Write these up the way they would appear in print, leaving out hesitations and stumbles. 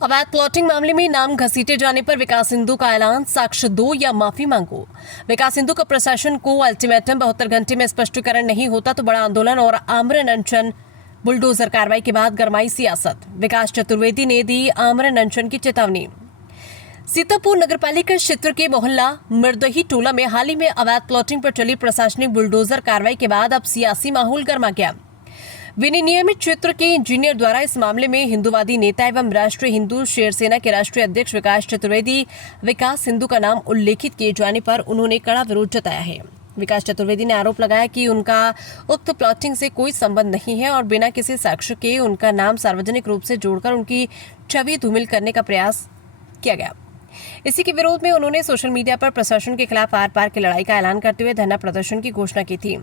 अवैध प्लॉटिंग मामले में नाम घसीटे जाने पर विकास सिंधु का ऐलान, साक्ष्य दो या माफी मांगो। विकास सिंधु का प्रशासन को अल्टीमेटम, 72 घंटे में स्पष्टीकरण नहीं होता तो बड़ा आंदोलन और आमरण अनशन। बुलडोजर कार्रवाई के बाद गरमाई सियासत, विकास चतुर्वेदी ने दी आमरण अनशन की चेतावनी। सीतापुर नगरपालिका क्षेत्र के मोहल्ला मिर्दही टोला में हाल ही में अवैध प्लॉटिंग पर चली प्रशासनिक बुलडोजर कार्रवाई के बाद अब सियासी माहौल गर्मा गया। विनियमित क्षेत्र के इंजीनियर द्वारा इस मामले में हिंदूवादी नेता एवं राष्ट्रीय हिंदू शेर सेना के राष्ट्रीय अध्यक्ष विकास चतुर्वेदी विकास सिंधु का नाम उल्लेखित किए जाने पर उन्होंने कड़ा विरोध जताया है। विकास चतुर्वेदी ने आरोप लगाया कि उनका उक्त प्लॉटिंग से कोई संबंध नहीं है और बिना किसी साक्ष्य के उनका नाम सार्वजनिक रूप से जोड़कर उनकी छवि धूमिल करने का प्रयास किया गया। इसी के विरोध में उन्होंने सोशल मीडिया पर प्रशासन के खिलाफ आर पार की लड़ाई का ऐलान करते हुए धरना प्रदर्शन की घोषणा की थी।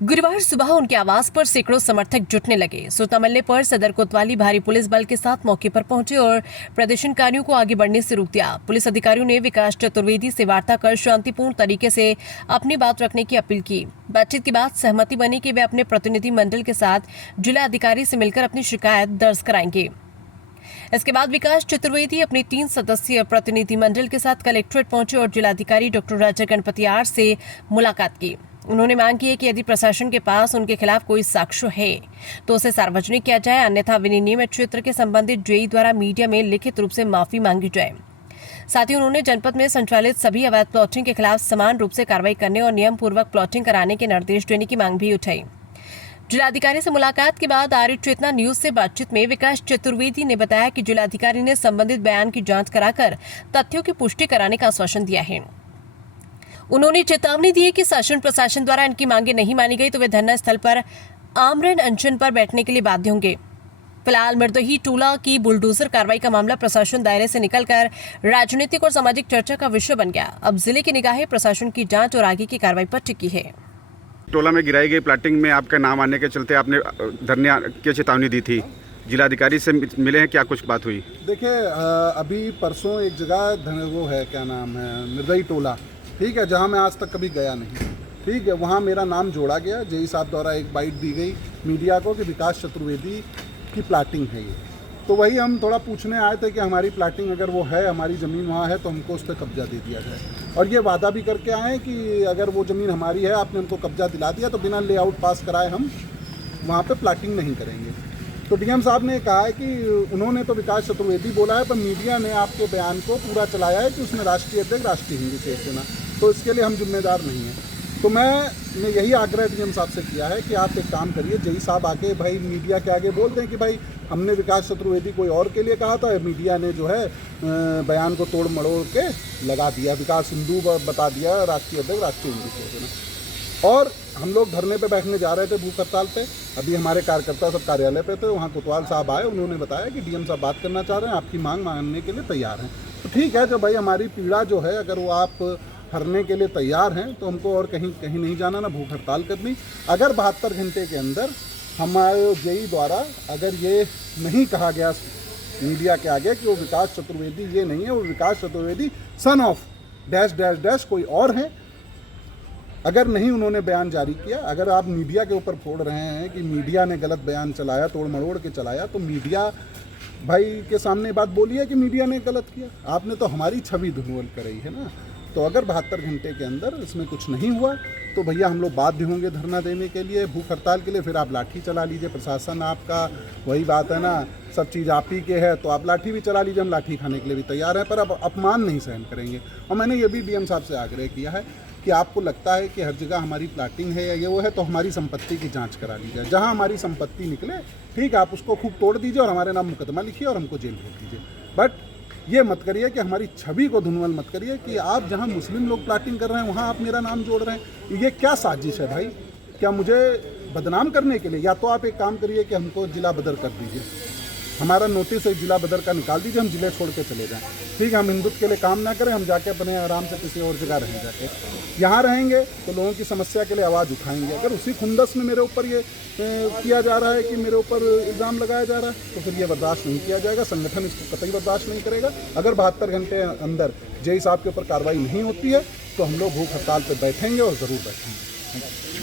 गुरुवार सुबह उनके आवास पर सैकड़ों समर्थक जुटने लगे। सूचना मिलने पर सदर कोतवाली भारी पुलिस बल के साथ मौके पर पहुंचे और प्रदर्शनकारियों को आगे बढ़ने से रोक दिया। पुलिस अधिकारियों ने विकास चतुर्वेदी से वार्ता कर शांतिपूर्ण तरीके से अपनी बात रखने की अपील की। बातचीत के बाद सहमति बनी कि वे अपने प्रतिनिधि मंडल के साथ जिला अधिकारी से मिलकर अपनी शिकायत दर्ज कराएंगे। इसके बाद विकास चतुर्वेदी अपने 3 सदस्यीय प्रतिनिधि मंडल के साथ कलेक्ट्रेट पहुंचे और जिलाधिकारी डॉक्टर राजा गणपति आर से मुलाकात की। उन्होंने मांग की है कि यदि प्रशासन के पास उनके खिलाफ कोई साक्ष्य है तो उसे सार्वजनिक किया जाए, अन्यथा विनियमित क्षेत्र के संबंधित जेई द्वारा मीडिया में लिखित रूप से माफी मांगी जाए। साथ ही उन्होंने जनपद में संचालित सभी अवैध प्लॉटिंग के खिलाफ समान रूप से कार्रवाई करने और नियम पूर्वक प्लॉटिंग कराने के निर्देश देने की मांग भी उठाई। जिलाधिकारी से मुलाकात के बाद आर्य चेतना न्यूज से बातचीत में विकास चतुर्वेदी ने बताया कि जिलाधिकारी ने संबंधित बयान की जांच कराकर तथ्यों की पुष्टि कराने का आश्वासन दिया है। उन्होंने चेतावनी दी है कि शासन प्रशासन द्वारा इनकी मांगे नहीं मानी गई तो वे धरना स्थल पर आमरण अनशन पर बैठने के लिए बाध्य होंगे। फिलहाल मिर्दही टोला की बुलडोजर कार्रवाई का मामला प्रशासन दायरे से निकलकर राजनीतिक और सामाजिक चर्चा का विषय बन गया। अब जिले की निगाहें प्रशासन की जांच और आगे की कार्रवाई पर टिकी है। टोला में गिराई गई प्लाटिंग में आपका नाम आने के चलते आपने धरने की चेतावनी दी थी, जिलाधिकारी से मिले हैं, क्या कुछ बात हुई? देखिए, अभी परसों एक जगह वो है, क्या नाम है, मिर्दही टोला, ठीक है, जहां मैं आज तक कभी गया नहीं, ठीक है, वहां मेरा नाम जोड़ा गया। जेई साहब द्वारा एक बाइट दी गई मीडिया को कि विकास चतुर्वेदी की प्लाटिंग है ये, तो वही हम थोड़ा पूछने आए थे कि हमारी प्लाटिंग अगर वो है, हमारी ज़मीन वहाँ है तो हमको उस पर कब्जा दे दिया जाए। और ये वादा भी करके आए हैं कि अगर वो ज़मीन हमारी है, आपने हमको कब्जा दिला दिया तो बिना लेआउट पास कराए हम वहाँ पे प्लाटिंग नहीं करेंगे। तो डीएम साहब ने कहा है कि उन्होंने तो विकास चतुर्वेदी बोला है, पर मीडिया ने आपके बयान को पूरा चलाया है कि उसमें राष्ट्रीय अध्यक्ष राष्ट्रीय हिंदू शेर सेना, तो इसके लिए हम जिम्मेदार नहीं हैं। तो मैंने यही आग्रह डीएम साहब से किया है कि आप एक काम करिए, जेई साहब आके भाई मीडिया के आगे बोल दें कि भाई हमने विकास चतुर्वेदी कोई और के लिए कहा था, मीडिया ने जो है बयान को तोड़ मड़ोड़ के लगा दिया, विकास सिंधु बता दिया राष्ट्रीय अध्यक्ष राष्ट्रीय हिंदू शेर सेना। और हम लोग धरने पे बैठने जा रहे थे भूख हड़ताल पे, अभी हमारे कार्यकर्ता सब कार्यालय पे थे, वहाँ कोतवाल साहब आए, उन्होंने बताया कि डीएम साहब बात करना चाह रहे हैं, आपकी मांग मानने के लिए तैयार हैं। तो ठीक है, जो भाई हमारी पीड़ा जो है, अगर वो आप हरने के लिए तैयार हैं तो हमको और कहीं नहीं जाना, ना भूख हड़ताल करनी। अगर 72 घंटे के अंदर हमारे जेई द्वारा अगर ये नहीं कहा गया मीडिया के आगे कि वो विकास चतुर्वेदी ये नहीं है, वो Vikas Chaturvedi son of dash dash dash कोई और है, अगर नहीं उन्होंने बयान जारी किया, अगर आप मीडिया के ऊपर फोड़ रहे हैं कि मीडिया ने गलत बयान चलाया, तोड़ मड़ोड़ के चलाया, तो मीडिया भाई के सामने बात बोली है कि मीडिया ने गलत किया, आपने तो हमारी छवि धूमिल कराई है ना। तो अगर 72 घंटे के अंदर इसमें कुछ नहीं हुआ तो भैया हम लोग बाध्य होंगे धरना देने के लिए, भूख हड़ताल के लिए। फिर आप लाठी चला लीजिए, प्रशासन आपका, वही बात है ना, सब चीज़ आप ही के है, तो आप लाठी भी चला लीजिए, हम लाठी खाने के लिए भी तैयार हैं, पर अब अपमान नहीं सहन करेंगे। और मैंने ये भी डीएम साहब से आग्रह किया है कि आपको लगता है कि हर जगह हमारी प्लाटिंग है या ये वो है, तो हमारी संपत्ति की जांच करा लीजिए, जहां हमारी संपत्ति निकले, ठीक है, आप उसको खूब तोड़ दीजिए और हमारे नाम मुकदमा लिखिए और हमको जेल भेज दीजिए। बट ये मत करिए कि हमारी छवि को धूमिल मत करिए कि आप जहां मुस्लिम लोग प्लाटिंग कर रहे हैं वहां आप मेरा नाम जोड़ रहे हैं। ये क्या साजिश है भाई? क्या मुझे बदनाम करने के लिए? या तो आप एक काम करिए कि हमको जिला बदर कर दीजिए, हमारा नोटिस एक जिला बदर का निकाल दीजिए, हम जिले छोड़ के चले जाएं, ठीक है, हम हिंदुत्व के लिए काम ना करें, हम जाके अपने आराम से किसी और जगह रहें, जाके यहाँ रहेंगे तो लोगों की समस्या के लिए आवाज़ उठाएंगे। अगर उसी खुंदस में मेरे ऊपर ये किया जा रहा है कि मेरे ऊपर इल्ज़ाम लगाया जा रहा है तो फिर ये बर्दाश्त नहीं किया जाएगा, संगठन इसको कतई बर्दाश्त नहीं करेगा। अगर 72 घंटे अंदर जेई साहब के ऊपर कार्रवाई नहीं होती है तो हम लोग भूख हड़ताल पर बैठेंगे और ज़रूर बैठेंगे।